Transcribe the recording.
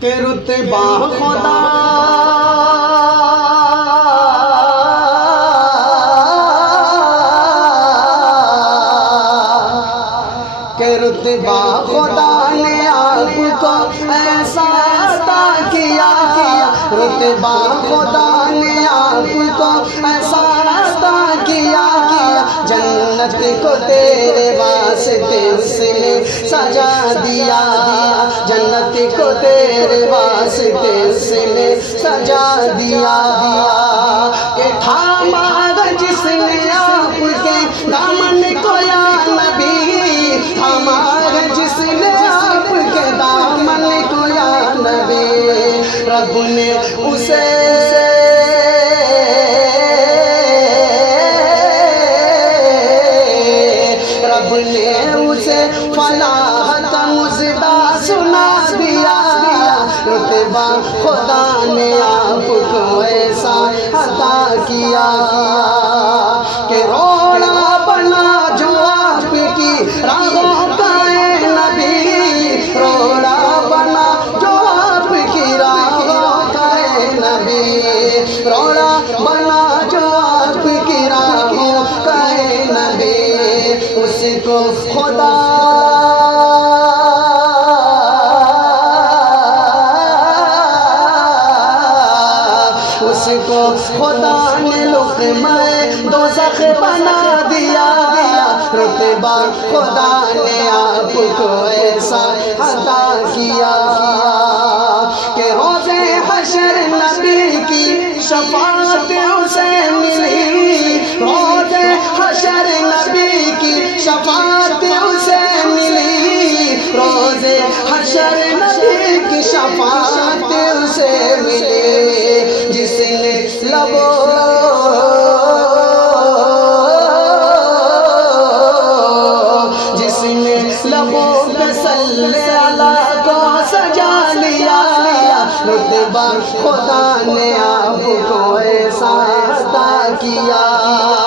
کہ رتبہ خدا کہ رتبہ خدا نے آپ کو ایسا عطا کیا، رتبہ خدا نے آپ کو ایسا عطا کیا، جنت کو تیرے واسطے اس نے سجا دیا، جنت کو تیرے واسطے اس نے سجا دیا، کہ تھاما جس نے آپ کے دامن کو یا نبی، تھاما جس نے آپ کے دامن کو یا نبی، رب نے اسے فلاح کا مژدہ سنا دیا، رتبہ خدا نے آپ کو ایسا عطا کیا، کہ روڑا بنا جو آپ کی راہوں کا اے نبی، روڑا بنا جو آپ کی راہوں کا اے نبی، روڑا بنا جو آپ کی راہوں کا اے نبی، اس کو خدا خدا نے لقمہ دوزخ بنا دیا، رتبہ خدا نے آپ کو ایسا عطا کیا، کہ روز حشر نبی کی شفاعت اسے ملی، روز حشر نبی کی شفاعت اسے ملی، روز حشر نبی کی شفاعت اسے ملی، جس نے لبوں پہ صلی اللہ کو سجا لیا، رتبہ خدا نے آپ کو ایسا عطا کیا۔